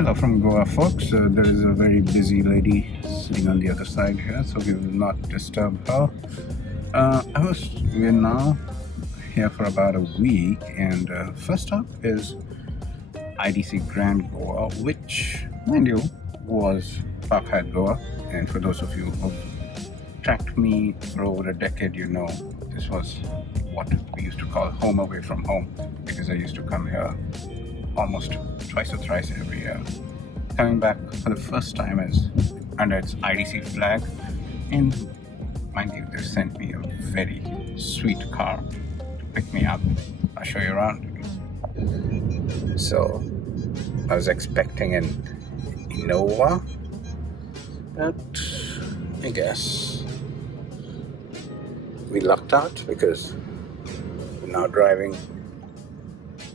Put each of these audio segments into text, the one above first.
Hello from Goa, folks. There is a very busy lady sitting on the other side here, so we will not disturb her. We're now here for about a week, and first up is ITC Grand Goa, which, mind you, was South Goa. And for those of you who tracked me for over a decade, you know this was what we used to call home away from home, because I used to come here almost twice or thrice every year. Coming back for the first time is under its ITC flag, and mind you, they sent me a very sweet car to pick me up. I'll show you around. So I was expecting an Innova, but I guess we lucked out because we're now driving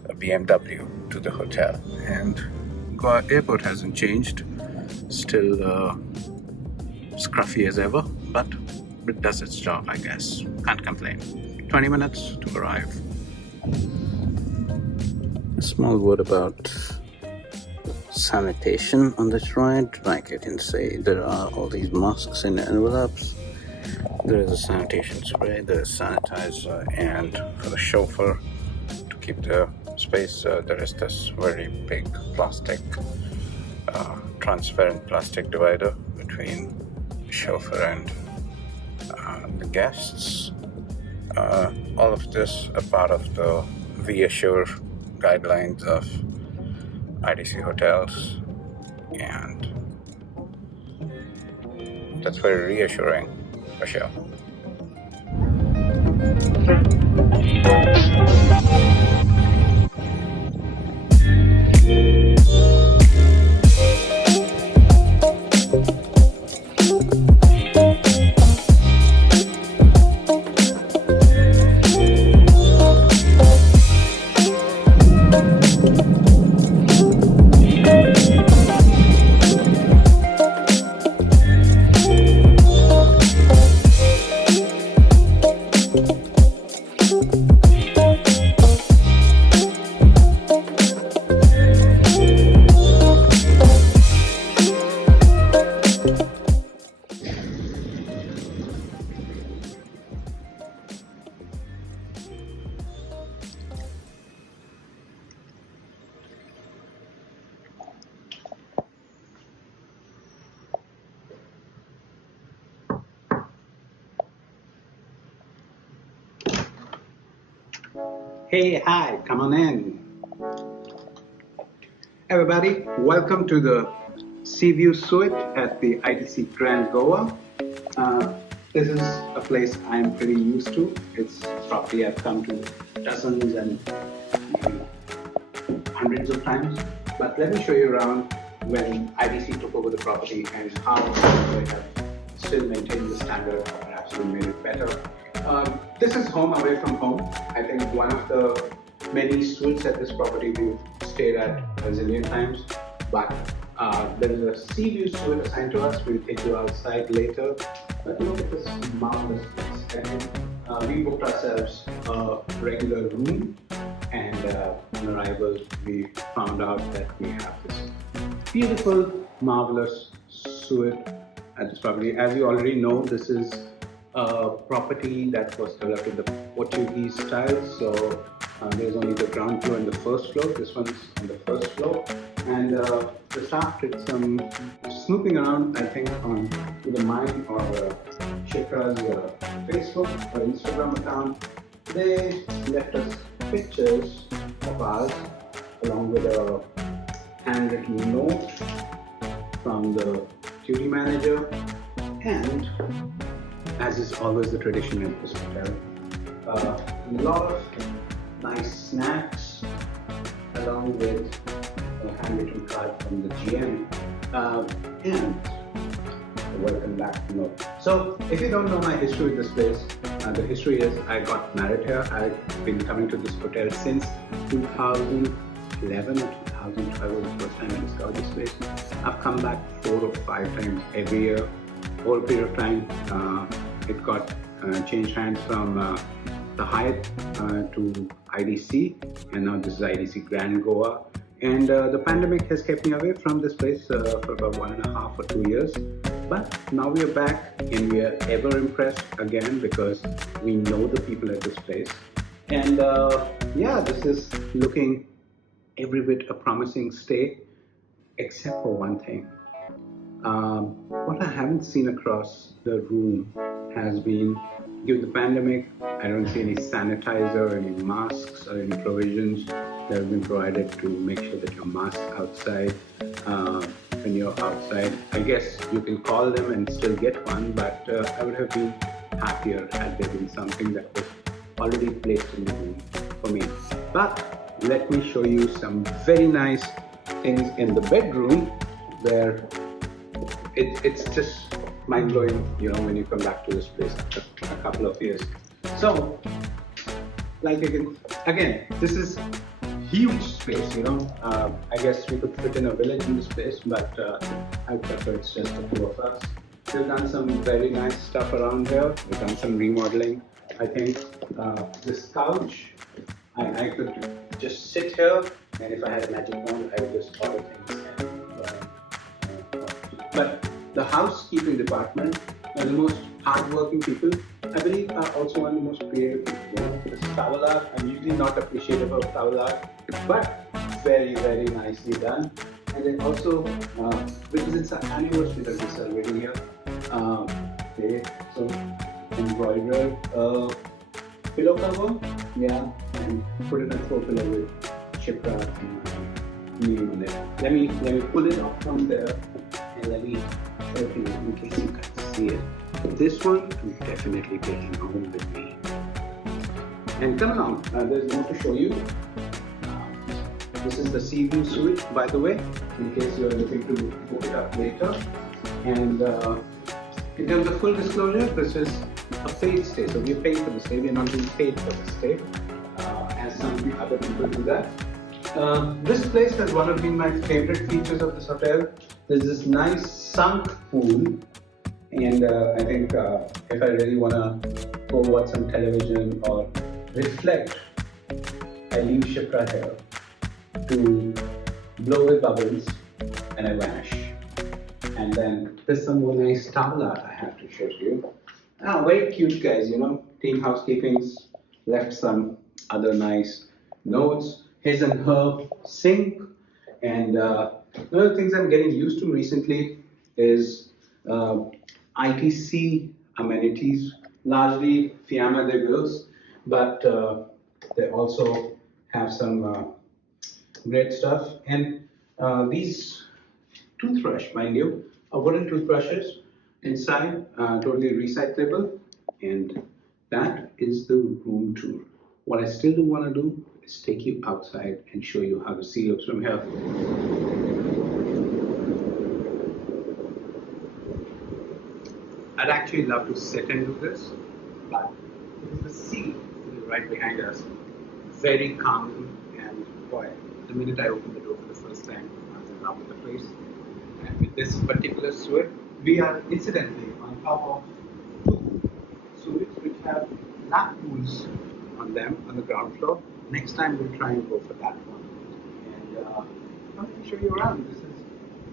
a BMW to the hotel. And Goa Airport hasn't changed, still scruffy as ever, but it does its job, I guess. Can't complain. 20 minutes to arrive. A small word about sanitation on this ride. Like I can say, there are all these masks in envelopes. There is a sanitation spray, there is sanitizer, and for the chauffeur to keep the space, there is this very big plastic, transparent plastic divider between the chauffeur and the guests. All of this are part of the reassure guidelines of ITC hotels, and that's very reassuring for sure. Hey, hi, come on in. Everybody, welcome to the Seaview Suite at the ITC Grand Goa. This is a place I'm pretty used to. It's probably I've come to dozens and hundreds of times. But let me show you around when ITC took over the property and how they have still maintained the standard or perhaps even made it better. This is home away from home. I think one of the many suites at this property we've stayed at a zillion times, but there is a sea view suite assigned to us. We'll take you outside later. But look at this marvelous place. We booked ourselves a regular room, and on arrival we found out that we have this beautiful, marvelous suite at this property. As you already know, this is a property that was developed in the Portuguese style, so there's only the ground floor and the first floor. This one's on the first floor, and the staff did some snooping around, I think, on either mine or Shikra's Facebook or Instagram account. They left us pictures of ours along with a handwritten note from the duty manager, and as is always the tradition at this hotel, a lot of nice snacks along with a handwritten card from the GM and a welcome back note. So if you don't know my history with this place, the history is I got married here. I've been coming to this hotel since 2011 or 2012 was the first time I discovered this place. I've come back 4 or 5 times every year. Whole period of time it got changed hands from the Hyatt to ITC, and now this is ITC Grand Goa. And the pandemic has kept me away from this place for about 1.5 or 2 years. But now we are back and we are ever impressed again because we know the people at this place. And yeah, this is looking every bit a promising stay, except for one thing. What I haven't seen across the room has been, due to the pandemic, I don't see any sanitizer, any masks, or any provisions that have been provided to make sure that you're masked outside when you're outside. I guess you can call them and still get one, but I would have been happier had there been something that was already placed in the room for me. But let me show you some very nice things in the bedroom where it's just mind-blowing, you know, when you come back to this place after a couple of years. So, like again, this is huge space, you know. I guess we could fit in a village in this place, but I prefer it's just the two of us. We've done some very nice stuff around here. We've done some remodeling. I think this couch, I could just sit here, and if I had a magic wand, I would just order things. But the housekeeping department are the most hardworking people. I believe are also one of the most creative people. This towel art, I'm usually not appreciative of towel art, but very, very nicely done. And then also, because it's an anniversary that we're celebrating here, they so embroidered pillow cover, yeah, and put in a throw pillow with Shipra and name on it. Let me pull it off from there and let me show it to you in case you can see it. This one I'm definitely taking home with me. And come along, there's more to show you. This is the sea view suite, by the way, in case you're looking to book it up later. And in terms of full disclosure, this is a paid stay. So we're paying for the stay. We're not being paid for the stay, as some other people do that. This place has one of my favorite features of this hotel. There's this nice sunk pool, and I think if I really want to go watch some television or reflect, I leave Shipra here to blow with bubbles and I vanish. And then there's some more nice towel art I have to show you. Very cute guys, you know. Team Housekeeping's left some other nice notes. His and her sink. And one of the things I'm getting used to recently is ITC amenities, largely Fiamma de Villas, but they also have some great stuff. And these toothbrush, mind you, are wooden toothbrushes inside, totally recyclable. And that is the room tour. What I still do want to do is take you outside and show you how the sea looks from here. I'd actually love to sit and do this, but the sea is right behind us, very calming, and boy, the minute I opened the door for the first time, I was in love with the place. And with this particular suite, we are incidentally on top of two suites which have lap pools on them on the ground floor. Next time we'll try and go for that one. And let me show you around. This is,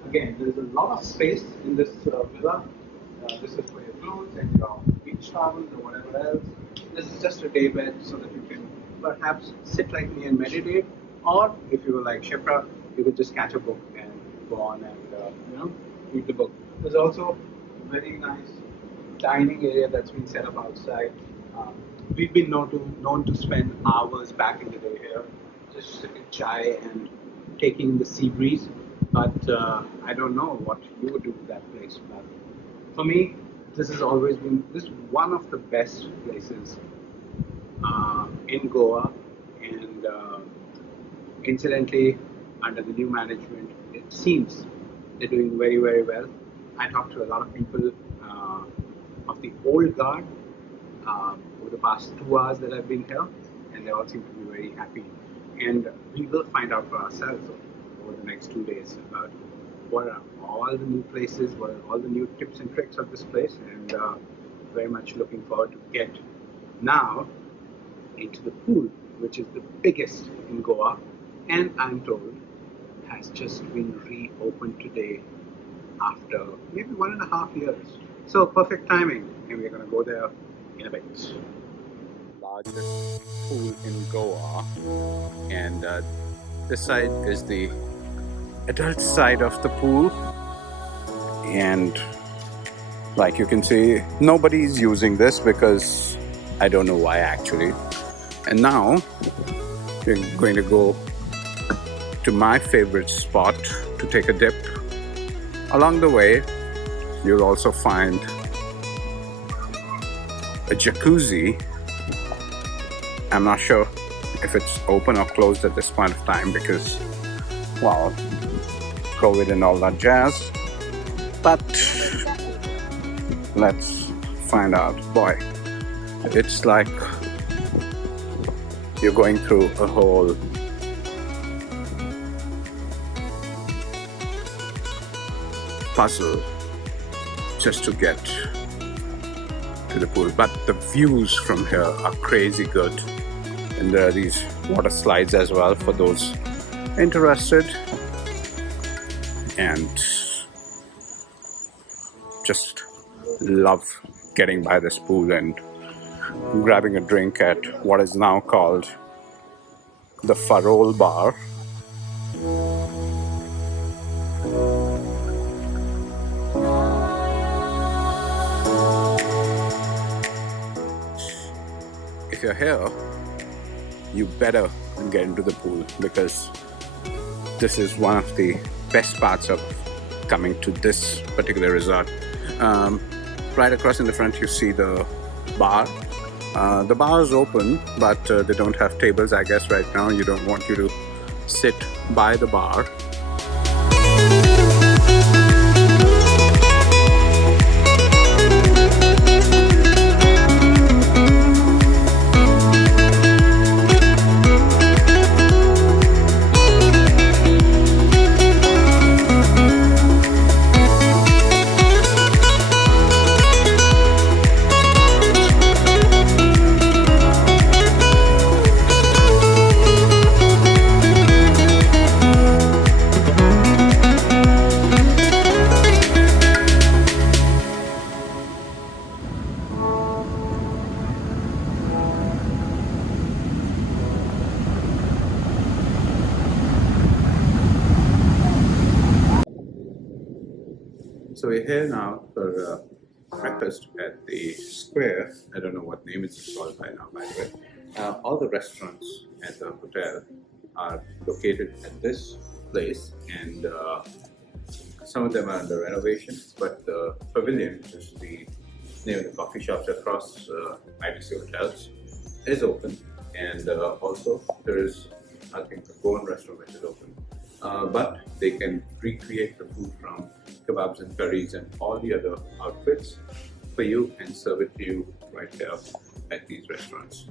again, there is a lot of space in this villa. This is for your clothes and your beach towels or whatever else. This is just a day bed so that you can perhaps sit like me and meditate, or if you were like Shipra, you could just catch a book and go on and read the book. There's also a very nice dining area that's been set up outside. We've been known to spend hours back in the day here, just sipping chai and taking the sea breeze. But I don't know what you would do with that place. But for me, this has always been one of the best places in Goa. And incidentally, under the new management, it seems they're doing very, very well. I talked to a lot of people of the old guard over the past 2 hours that I've been here, and they all seem to be very happy. And we will find out for ourselves over the next 2 days about what are all the new places, what are all the new tips and tricks of this place, and very much looking forward to get now into the pool, which is the biggest in Goa, and I'm told has just been reopened today after maybe 1.5 years. So perfect timing, and we're going to go there in a bit. Largest pool in Goa, and this side is the adult side of the pool, and like you can see, nobody's using this because I don't know why actually. And now we're going to go to my favorite spot to take a dip. Along the way, you'll also find a jacuzzi. I'm not sure if it's open or closed at this point of time because, well, COVID and all that jazz. But let's find out. Boy, it's like you're going through a whole puzzle just to get to the pool. But the views from here are crazy good. And there are these water slides as well for those interested. And just love getting by this pool and grabbing a drink at what is now called the Farol Bar. If you're here, you better get into the pool because this is one of the best parts of coming to this particular resort. Right across in the front you see the bar. The bar is open, but they don't have tables, I guess, right now. You don't want you to sit by the bar. So we're here now for breakfast at the square. I don't know what name it's called by now, by the way. All the restaurants at the hotel are located at this place, and some of them are under renovation, but the Pavilion, which is the name of the coffee shops across ITC hotels, is open. And also there is, I think, the Goan restaurant which is open. But they can recreate the food from kebabs and curries and all the other outfits for you and serve it to you right there at these restaurants.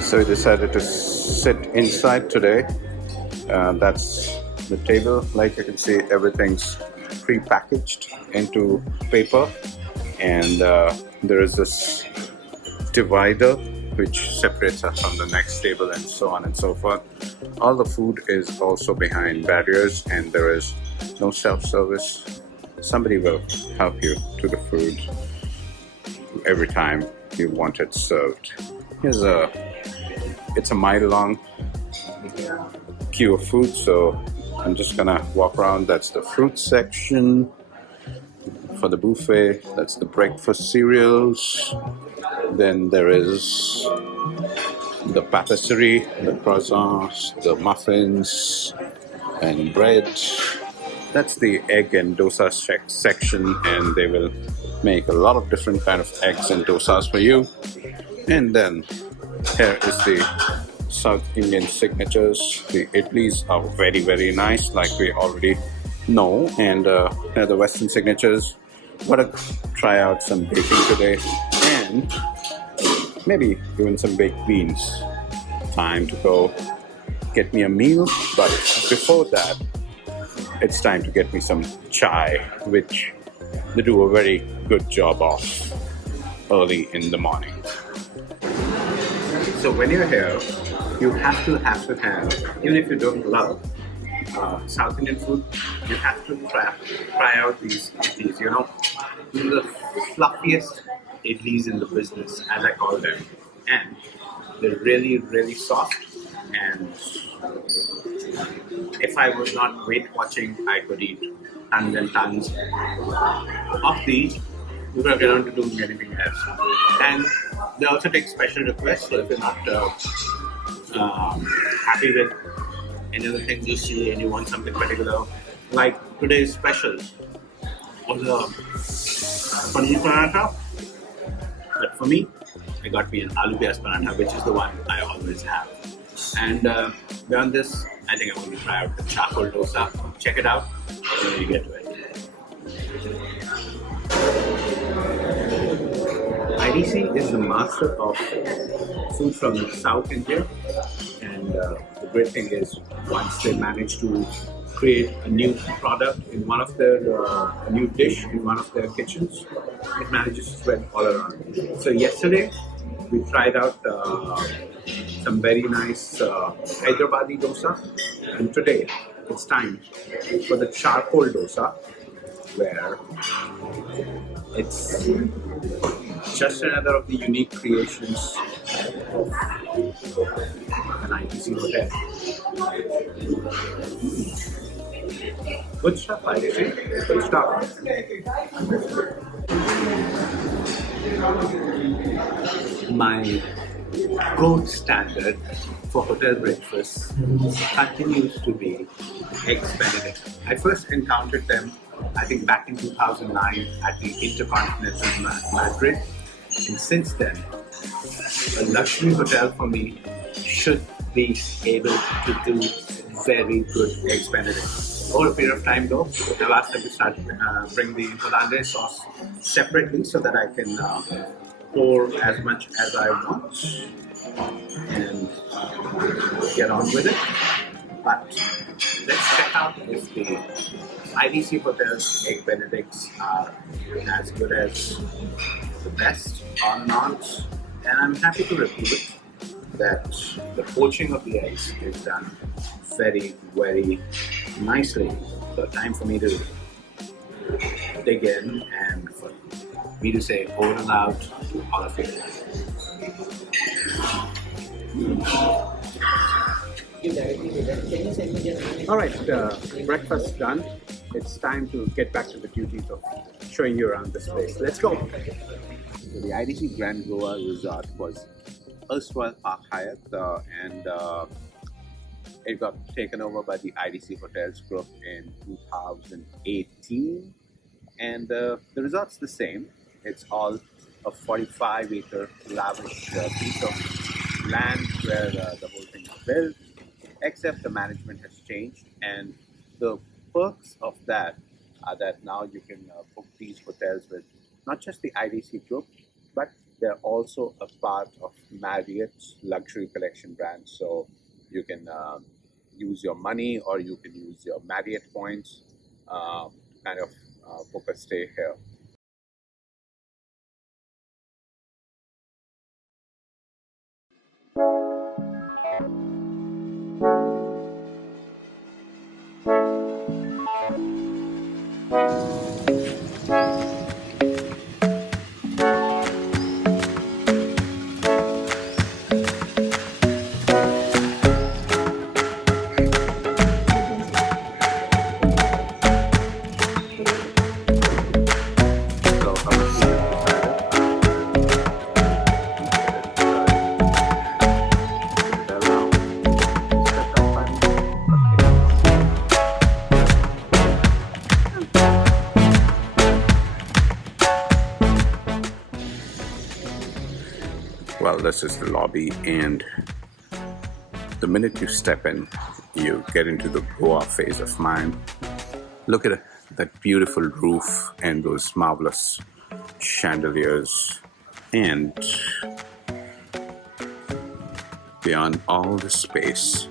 So we decided to sit inside today. That's the table. Like you can see, everything's pre-packaged into paper, and there is this divider which separates us from the next table and so on and so forth. All the food is also behind barriers, and there is no self-service. Somebody will help you to the food every time you want it served. It's a mile-long queue of food, so I'm just gonna walk around. That's the fruit section for the buffet. That's the breakfast cereals. Then there is the patisserie, the croissants, the muffins and bread. That's the egg and dosa section, and they will make a lot of different kind of eggs and dosas for you. And then here is the South Indian signatures. The idlis are very nice, like we already know. And here are the Western signatures. Gotta try out some baking today, and maybe even some baked beans. Time to go get me a meal, but before that, it's time to get me some chai, which they do a very good job of early in the morning. So when you're here, you have to have, even if you don't love South Indian food, you have to try out these idlis. You know, these are the fluffiest idlis in the business, as I call them, and they're really soft. And if I was not weight watching, I could eat tons and tons of these without getting to doing anything else. And they also take special requests, so if you're not happy with any of the things you see and you want something particular, like today's special was a paneer paratha, but for me, I got me an aloo pyaz paratha, which is the one I always have. And beyond this, I think I'm going to try out the charcoal dosa. Check it out when you get to it. ITC is the master of food from South India, and the great thing is once they manage to create a new product in one of their, a new dish in one of their kitchens, it manages to spread all around. So yesterday, we tried out some very nice Hyderabadi dosa, and today it's time for the charcoal dosa, where it's just another of the unique creations of an ITC hotel. Good stuff, ITC. Good stuff. My gold standard for hotel breakfast continues to be Eggs Benedict. I first encountered them, I think, back in 2009 at the Intercontinental Madrid, and since then, a luxury hotel for me should be able to do very good Eggs Benedict. Over a period of time though, I've asked them to start bring the hollandaise sauce separately so that I can pour as much as I want and get on with it. But let's check out if the ITC Hotel's Egg Benedicts are as good as the best or not. And I'm happy to report that the poaching of the eggs is done very nicely. So time for me to dig in and for me to say over and out to all of you. Alright, breakfast done. It's time to get back to the duties of showing you around this place. Let's go! So the ITC Grand Goa resort was erstwhile Park Hyatt, and it got taken over by the ITC Hotels Group in 2018, and the resort's the same. It's all a 45-acre lavish piece of land where the whole thing is built, except the management has changed, and the perks of that are that now you can book these hotels with not just the ITC Group, but they're also a part of Marriott's luxury collection brand. So you can use your money or you can use your Marriott points to kind of book a stay here. Well, this is the lobby, and the minute you step in, you get into the Goa phase of mind. Look at that beautiful roof and those marvelous chandeliers, and beyond all the space,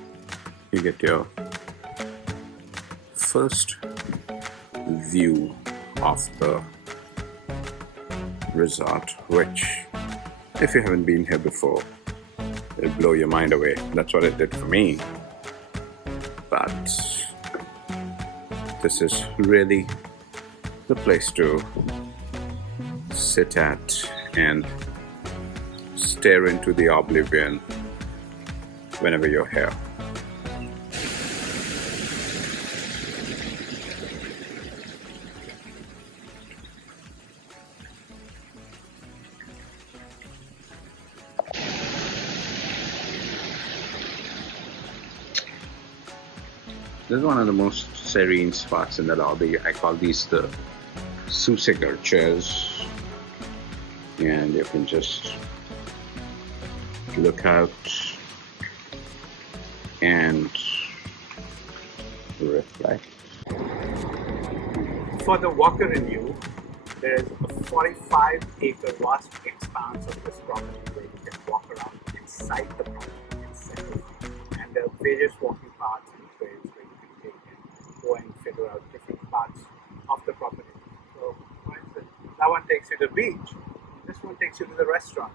you get your first view of the resort, which, if you haven't been here before, it'll blow your mind away. That's what it did for me. But this is really the place to sit at and stare into the oblivion whenever you're here. This is one of the most serene spots in the lobby. I call these the Susigar chairs, and you can just look out and reflect. For the walker in you, there is a 45-acre vast expanse of this property where you can walk around inside the property itself, and there are various walking paths and trails where you can take and go and figure out different parts of the property. So, for instance, that one takes you to the beach, this one takes you to the restaurant.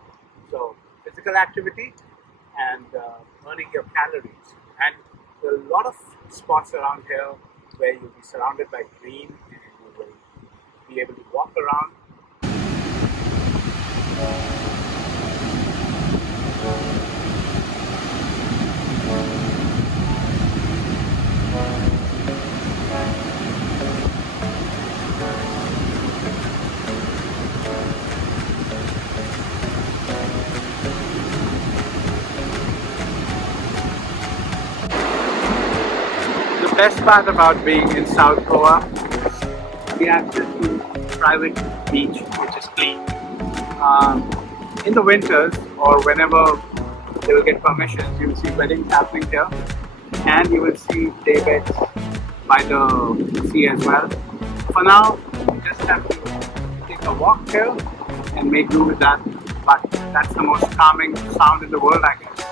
So, physical activity and earning your calories. And there are a lot of spots around here where you'll be surrounded by green and you will be able to walk around. The best part about being in South Goa is the access to private beach, which is clean. In the winters or whenever they will get permissions, you will see weddings happening here, and you will see day beds by the sea as well. For now, you just have to take a walk here and make do with that. But that's the most calming sound in the world, I guess.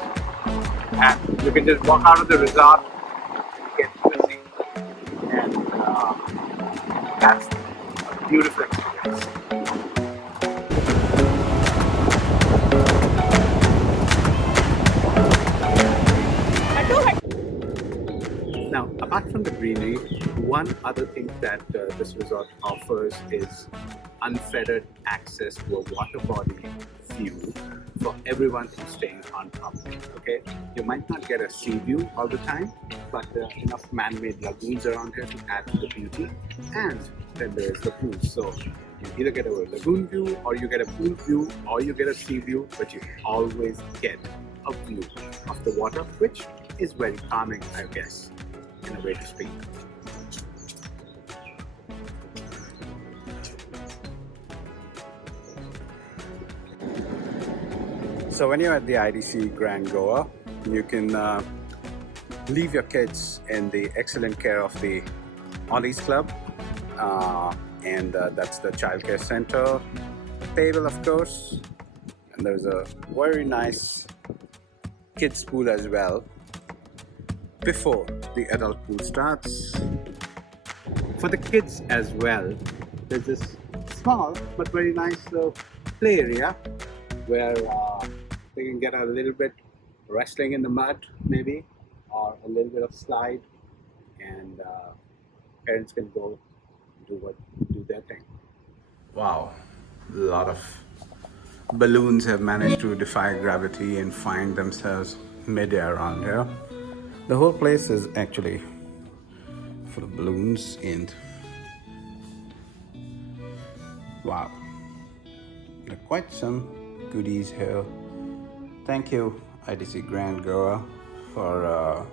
And you can just walk out of the resort, get to the sea, and that's a beautiful experience. Now, apart from the greenery, one other thing that this resort offers is unfettered access to a water body view for everyone who's staying on property. Okay, you might not get a sea view all the time, but there are enough man-made lagoons around here to add to the beauty. And then there is the pool. So you either get a lagoon view, or you get a pool view, or you get a sea view, but you always get a view of the water, which is very calming, I guess, in a way to speak. So when you're at the ITC Grand Goa, you can leave your kids in the excellent care of the Ollies Club, and that's the childcare center. Table, of course, and there's a very nice kids pool as well before the adult pool starts. For the kids as well, there's this small but very nice play area where they can get a little bit wrestling in the mud, maybe, or a little bit of slide, and parents can go do their thing. Wow, a lot of balloons have managed to defy gravity and find themselves mid-air around here. The whole place is actually full of balloons, and wow, there are quite some goodies here. Thank you, ITC Grand Goa, for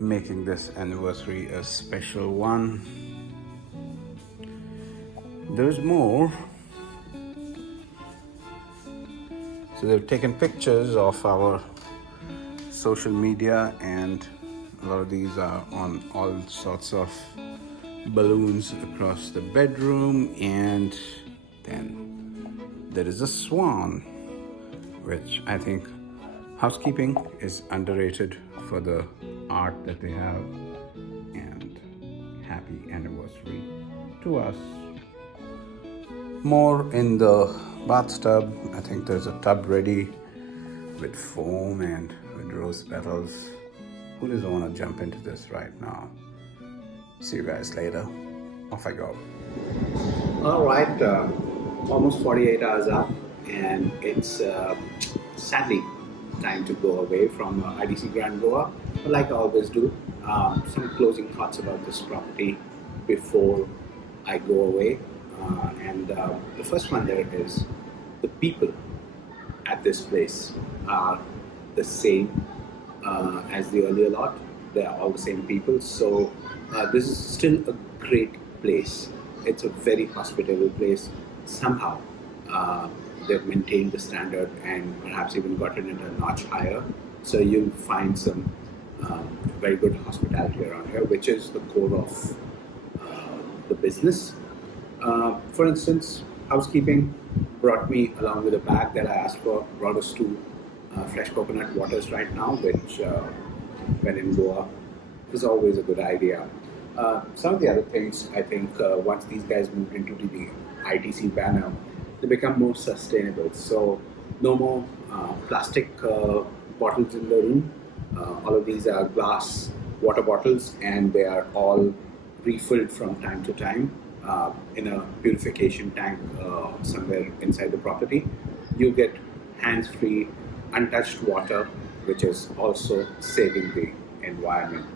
making this anniversary a special one. There's more. So they've taken pictures of our social media, and a lot of these are on all sorts of balloons across the bedroom. And then there is a swan, which I think housekeeping is underrated for the art that they have. And happy anniversary to us. More in the bathtub. I think there's a tub ready with foam and with rose petals. Who doesn't want to jump into this right now? See you guys later. Off I go. All right, almost 48 hours up, and it's sadly time to go away from ITC Grand Goa. But like I always do, some closing thoughts about this property before I go away. And the first one there is the people at this place are the same as the earlier lot. They are all the same people. So this is still a great place. It's a very hospitable place. Somehow they've maintained the standard and perhaps even gotten it a notch higher. So you'll find some very good hospitality around here, which is the core of the business. For instance, housekeeping brought me along with a bag that I asked for, brought us to fresh coconut waters right now, which when in Goa is always a good idea. Some of the other things, I think once these guys moved into the ITC banner, they become more sustainable. So no more plastic bottles in the room. All of these are glass water bottles, and they are all refilled from time to time in a purification tank somewhere inside the property. You get hands-free, untouched water, which is also saving the environment.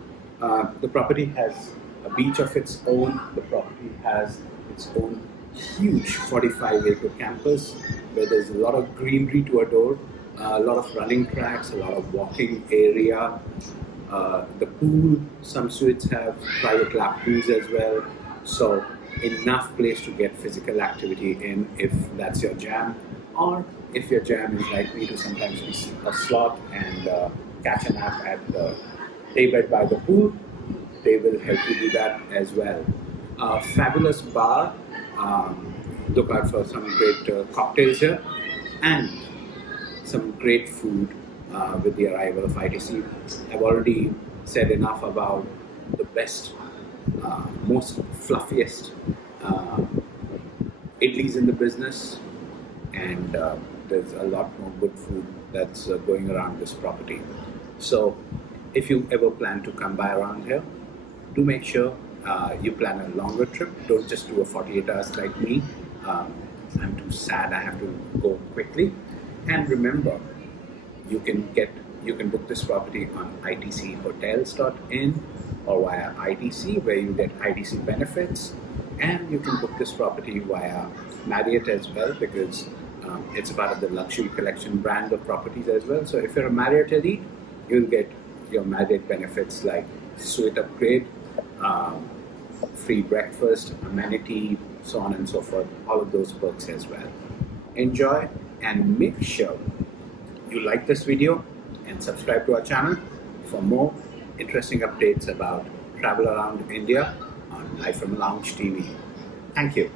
The property has a beach of its own. The property has its own huge 45-acre campus where there's a lot of greenery to adore, a lot of running tracks, a lot of walking area. The pool, some suites have private lap pools as well. So enough place to get physical activity in if that's your jam, or if your jam is like me to sometimes be a sloth and catch a nap at the daybed by the pool, they will help you do that as well. Fabulous bar. Look out for some great cocktails here, and some great food with the arrival of ITC. I've already said enough about the best, most fluffiest idlis in the business, and there's a lot more good food that's going around this property. So if you ever plan to come by around here, do make sure you plan a longer trip. Don't just do a 48 hours like me. I'm too sad, I have to go quickly. And remember, you can book this property on itchotels.in or via ITC, where you get ITC benefits, and you can book this property via Marriott as well, because it's part of the luxury collection brand of properties as well. So if you're a Marriott elite, you'll get your Marriott benefits like suite upgrade, free breakfast, amenity, so on and so forth, all of those perks as well. Enjoy, and make sure you like this video and subscribe to our channel for more interesting updates about travel around India on Life from Lounge TV. Thank you.